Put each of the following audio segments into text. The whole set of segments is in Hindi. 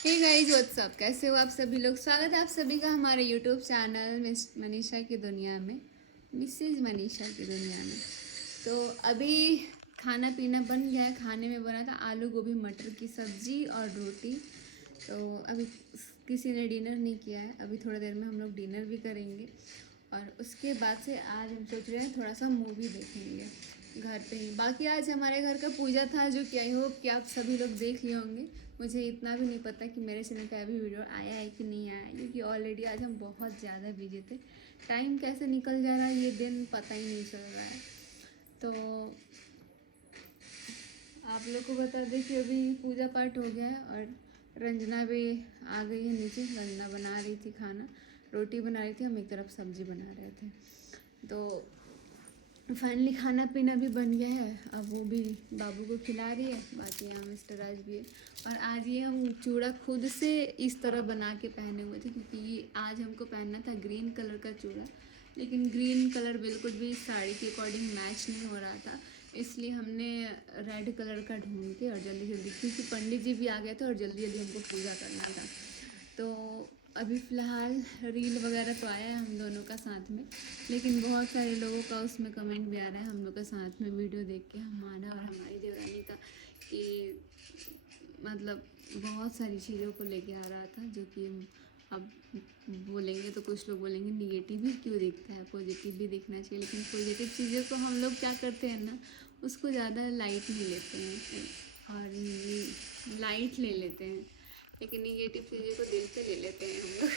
हे गाइस व्हाट्सअप, कैसे हो आप सभी लोग। स्वागत है आप सभी का हमारे यूट्यूब चैनल मिस मनीषा की दुनिया में, मिसेज मनीषा की दुनिया में। तो अभी खाना पीना बन गया है। खाने में बना था आलू गोभी मटर की सब्जी और रोटी। तो अभी किसी ने डिनर नहीं किया है। अभी थोड़ी देर में हम लोग डिनर भी करेंगे और उसके बाद से आज हम सोच रहे हैं थोड़ा सा मूवी देखेंगे घर पे ही। बाकी आज हमारे घर का पूजा था, जो कि आई होप कि आप सभी लोग देख लिए होंगे। मुझे इतना भी नहीं पता कि मेरे चैनल पे अभी वीडियो आया है कि नहीं आया है, क्योंकि ऑलरेडी आज हम बहुत ज़्यादा बिजी थे। टाइम कैसे निकल जा रहा है ये दिन पता ही नहीं चल रहा है। तो आप लोग को बता दें कि अभी पूजा पाठ हो गया है और रंजना भी आ गई है नीचे। रंजना बना रही थी खाना, रोटी बना रही थी, हम एक तरफ सब्जी बना रहे थे। तो फाइनली खाना पीना भी बन गया है। अब वो भी बाबू को खिला रही है, बाकी यहाँ मिस्टर राज भी है। और आज ये हम चूड़ा खुद से इस तरह बना के पहने हुए थे, क्योंकि ये आज हमको पहनना था ग्रीन कलर का चूड़ा, लेकिन ग्रीन कलर बिल्कुल भी साड़ी के अकॉर्डिंग मैच नहीं हो रहा था। इसलिए हमने रेड कलर का ढूंढ के और जल्दी जल्दी, क्योंकि पंडित जी भी आ गए थे और जल्दी जल्दी हमको पूजा करना था। तो अभी फ़िलहाल रील वगैरह तो आया है हम दोनों का साथ में, लेकिन बहुत सारे लोगों का उसमें कमेंट भी आ रहा है हम लोग का साथ में वीडियो देख के, हमारा और हमारी देवरानी का, कि मतलब बहुत सारी चीज़ों को लेके आ रहा था, जो कि अब बोलेंगे तो कुछ लोग बोलेंगे निगेटिव ही क्यों दिखता है, पॉजिटिव भी दिखना चाहिए। लेकिन पॉजिटिव चीज़ों को हम लोग क्या करते हैं ना, उसको ज़्यादा लाइट नहीं लेते हैं और लाइट ले लेते हैं, लेकिन निगेटिव चीज़ों को दिल से ले लेते हैं हम लोग।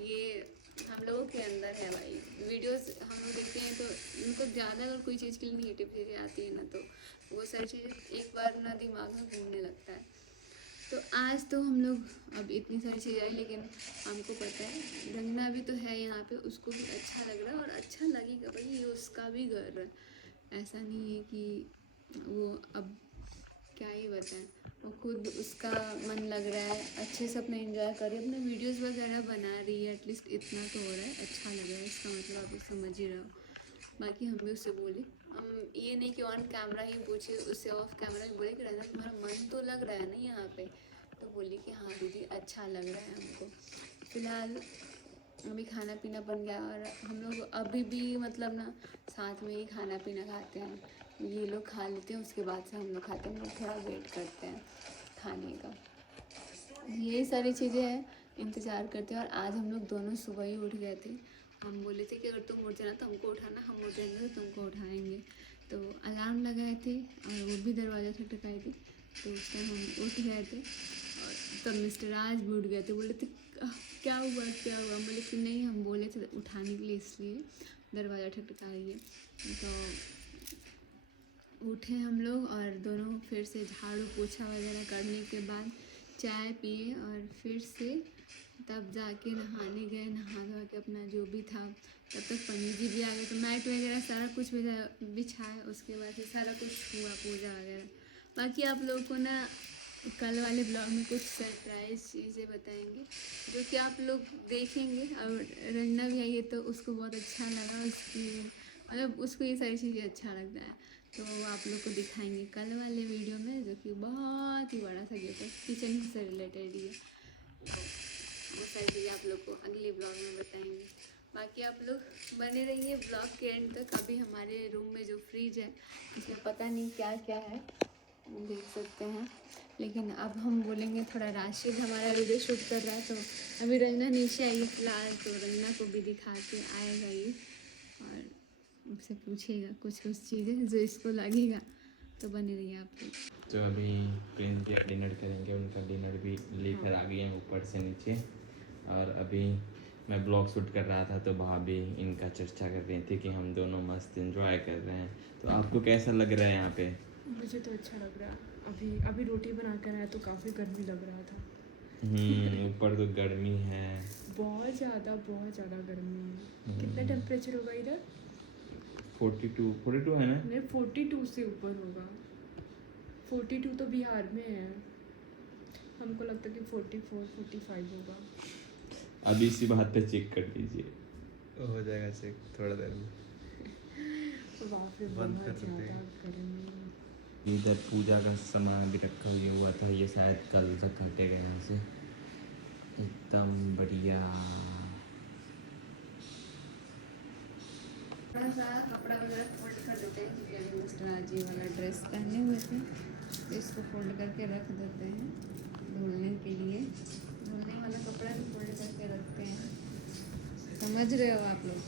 ये हम लोगों के अंदर है भाई। वीडियोस हम लोग देखते हैं तो उनको ज़्यादा अगर कोई चीज़ के लिए निगेटिव चीज़ें आती है ना, तो वो सारी चीज़ें एक बार ना दिमाग में घूमने लगता है। तो आज तो हम लोग अब इतनी सारी चीज़ें आई, लेकिन हमको पता है रंगना भी तो है यहाँ पे, उसको भी अच्छा लग रहा है और अच्छा लगेगा भाई, ये उसका भी घर है। ऐसा नहीं है कि वो, अब क्या ही बताएं, वो खुद उसका मन लग रहा है, अच्छे से अपना एंजॉय कर रही है, अपने वीडियोस वगैरह बना रही है। एटलीस्ट इतना तो हो रहा है, अच्छा लग रहा है, इसका मतलब आप समझ ही रहे हो। बाकी हम भी उससे बोले, हम ये नहीं कि ऑन कैमरा ही पूछे, उससे ऑफ कैमरा ही बोले कि राजा तुम्हारा मन तो लग रहा है ना यहाँ पे। तो बोली कि हाँ दीदी अच्छा लग रहा है हमको। फिलहाल अभी खाना पीना बन गया और हम लोग अभी भी मतलब ना साथ में ही खाना पीना खाते हैं। ये लोग खा लेते हैं, उसके बाद से हम लोग खाते हैं। हम लोग थोड़ा वेट करते हैं खाने का। यही सारी चीज़ें हैं, इंतज़ार करते हैं। और आज हम लोग दोनों सुबह ही उठ गए थे। हम बोले थे कि अगर तुम उठ जाना तो हमको उठाना, हम उठ जाएंगे तो तुमको उठाएंगे। तो अलार्म लगाए थे और वो भी दरवाज़ा खटखटाई थी, तो उस टाइम हम उठ गए थे। और तब मिस्टर राज भी उठ गए थे, बोले थे क्या हुआ क्या हुआ। हम बोले कि नहीं, हम बोले थे उठाने के लिए, इसलिए दरवाज़ा खटखटा रही है। तो उठे हम लोग और दोनों फिर से झाड़ू पोछा वगैरह करने के बाद चाय पिए और फिर से तब जाके नहाने गए। नहा धो के अपना जो भी था, तब तक पंडित जी भी आ गए, तो मैट वगैरह सारा कुछ बिछाया। उसके बाद फिर सारा कुछ हुआ पूजा वगैरह। बाकी आप लोगों को ना कल वाले ब्लॉग में कुछ सरप्राइज चीज़ें बताएंगे, जो कि आप लोग देखेंगे। और रंजना भी आई है तो उसको बहुत अच्छा लगा, उसकी मतलब उसको ये सारी चीज़ें अच्छा लगता है, तो आप लोग को दिखाएंगे कल वाले वीडियो में, जो कि बहुत ही बड़ा सा गिफ्ट है, किचन से रिलेटेड ही है। तो वो सारी चीज़ें आप लोग को अगले ब्लॉग में बताएंगे। बाकी आप लोग बने रहिए ब्लॉग के एंड तक। अभी हमारे रूम में जो फ्रिज है उसमें पता नहीं क्या क्या है, देख सकते हैं। लेकिन अब हम बोलेंगे थोड़ा राशिद हमारा वीडियो शूट कर रहा है, तो अभी रंजना नीचे आई है फिलहाल, तो रंजना को भी दिखा के आएगा ये और उससे पूछेगा कुछ कुछ चीज़ें जो इसको लगेगा। तो बने रहिए आप लोग। तो अभी प्रिंस भैया डिनर करेंगे, उनका डिनर भी लेकर आ गए हैं ऊपर से नीचे। और अभी मैं ब्लॉग शूट कर रहा था तो भाभी इनका चर्चा कर रही थी कि हम दोनों मस्त एंजॉय कर रहे हैं। तो आपको कैसा लग रहा है यहाँ पे? मुझे तो अच्छा लग रहा है। अभी अभी रोटी बना कर आया तो काफ़ी गर्मी लग रहा था। ऊपर तो गर्मी है, बहुत ज़्यादा गर्मी है। कितना टेम्परेचर होगा इधर? 42 है ना? नहीं, 42 से ऊपर होगा। 42 तो बिहार में है, हमको लगता है कि 44 45 होगा। अभी इसी बात पे चेक कर लीजिए। हो जाएगा चेक थोड़ा देर में। बाप रे, बंद बहुत कर सकते ज़्यादा हैं। गर्मी। इधर पूजा का सामान भी रखा हुआ था, ये शायद कल तक हटेगा यहाँ से। एकदम बढ़िया। थोड़ा सा कपड़ा वगैरह फोल्ड कर देते हैं क्योंकि अभी मिस्टर जी वाला ड्रेस पहने हुए थे, तो इसको फोल्ड करके रख देते हैं धुलने के लिए। धुलने वाला कपड़ा भी फोल्ड करके रखते हैं, समझ रहे हो आप लोग?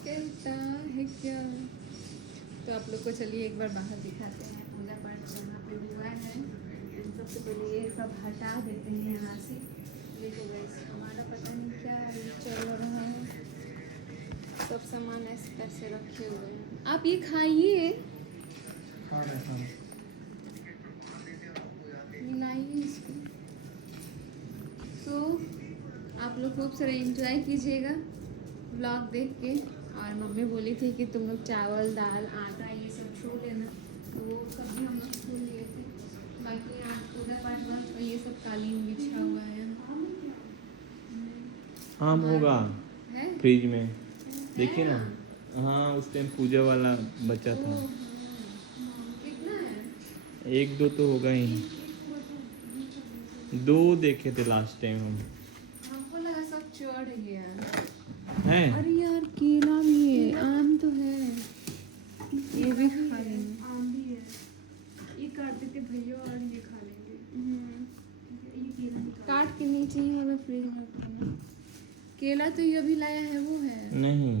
कहता है क्या? तो आप लोग को चलिए एक बार बाहर दिखाते हैं पूजा पाठ जहाँ पे हुआ है। सबसे पहले ये सब हटा देते हैं यहाँ से। देखो गाइस, हमारा पता नहीं क्या चल रहा है, सब सामान ऐसे कैसे रखे हुए हैं। आप ये खाइए, मिलाइए इसको। सो आप लोग खूब सारा एंजॉय कीजिएगा व्लॉग देख के। और मम्मी बोली थी कि तुम लोग चावल दाल आटा ये सब छू लेना, तो वो सब भी हम लोग छू लिए थे। बाकी आज पूजा पाठ वक्त तो ये सब कालीन बिछा हुआ है। आम होगा है फ्रिज में, देखिए है ना। हाँ, उस टाइम पूजा वाला बचा था। कितना है? एक दो तो होगा ही, दो देखे थे लास्ट टाइम हम। हमको लगा सब चढ़ गया। है अरे यार केला भी है, आम तो है, ये भी खा लेंगे। आम भी है, ये काट देते भैया और ये खा लेंगे। ये केला निकाल। काट के नीचे ही हमें फ्रिज में रखना। केला तो ये अभी लाया है वो है, नहीं,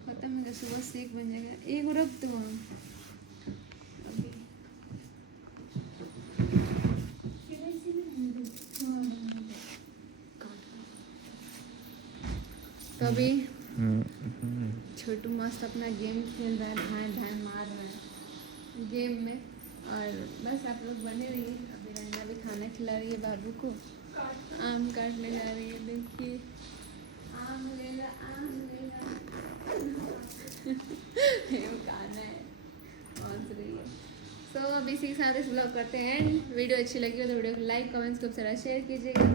खत्म हो गया, सुबह से एक बन जाएगा। एक रख दो हम अभी। केला इसी में भून दो। तो अभी छोटू मस्त अपना गेम खेल रहा है, धाए धाए मार रहा है गेम में। और बस आप लोग बने रहिए। अभी रंजना भी खाना खिला रही है बाबू को, आम काटने जा रही है। देखिए आम ले ला, आम ले ला। ये गाना है, हंस रही है। सो अब इसी के साथ इस ब्लॉग करते हैं एंड। वीडियो अच्छी लगी हो तो वीडियो को लाइक कमेंट्स खूब सारा शेयर कीजिएगा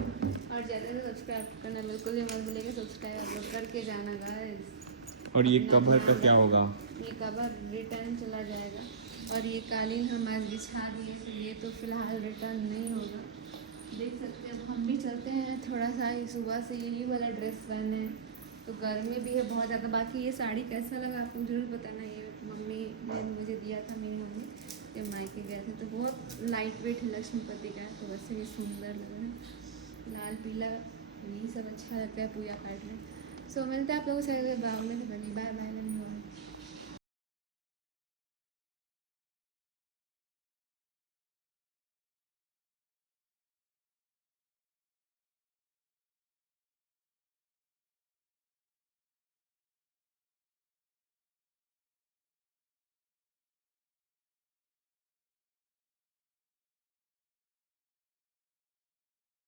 और ज़्यादा से सब्सक्राइब करना बिल्कुल भी मत भूलिएगा। सब्सक्राइब आप लोग करके जाना गाइस। और ये कवर का क्या होगा? ये कवर रिटर्न चला जाएगा। और ये कालीन हम आज बिछा दिए, तो ये तो फिलहाल रिटर्न नहीं होगा। देख सकते हैं, अब हम भी चलते हैं थोड़ा सा। ये सुबह से यही वाला ड्रेस पहने हैं, तो गर्मी भी है बहुत ज़्यादा। बाकी ये साड़ी कैसा लगा आपको जरूर बताना। ये मम्मी ने मुझे दिया था, मेरी मम्मी जब मायके गए थे, तो बहुत लाइट वेट है, लक्ष्मीपति का है, तो वैसे भी सुंदर लग रहा है। लाल पीला यही सब अच्छा लगता है पूजा पाठ में। सो मिलते हैं आप लोगों से बाय बाय।